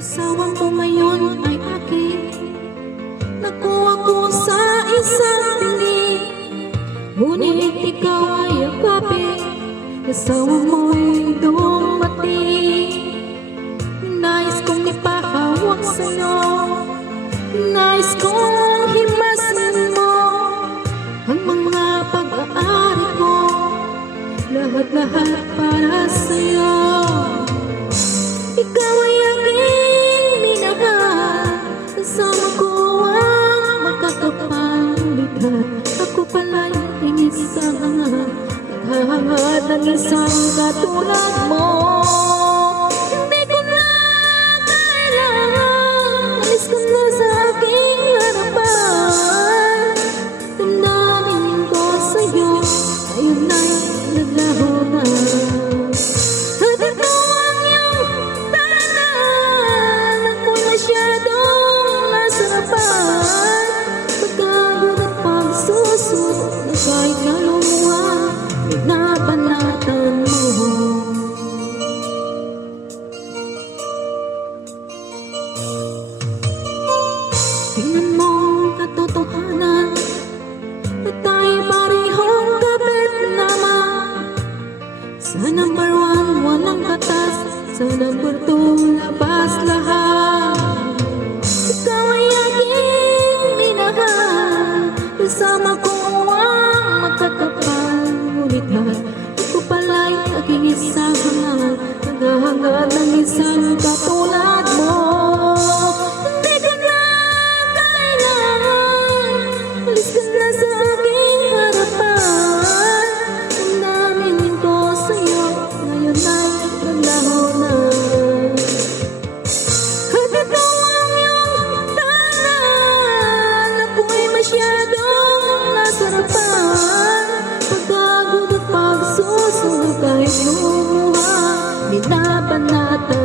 Asawa ko ngayon ay akin, nakuha ko sa isang piling. Ngunit ikaw ay yakapin, asawa mo'y dumating. Nais kong ipahawak sa'yo, nais kong himasin mo ang mga pag-aari ko, lahat-lahat para sa'yo. Ikaw ay aking minahal, kasama ko ang magkakapalitan. Ako pala'y isang naghahangad ng isang katulad mo. Hindi ko na kailangan, alis ka na sa aking harapan. Damdamin ko sa'yo, ayun ay naglaho na. Kahit na lumuha, pinapanatan mo. Tingnan mo ang katotohanan, na tayo parehong kapit naman. Sa number 1, walang katas, sa number 2, labas lahat. Ikaw ay aking minahal, kasama ko magkakapal, ngunit lahat ito pala'y aking isang hangad, naghahangad ng isang katulad mo. Hindi ka na kailangan, alis ka na sa aking harapan. Damdamin ko sa'yo, ngayon ay naglaho na. At ito ang iyong tanan, ako'y masyadong nasarapan. Pagkagod at pagsusunod, kahit lumuha, binabanatan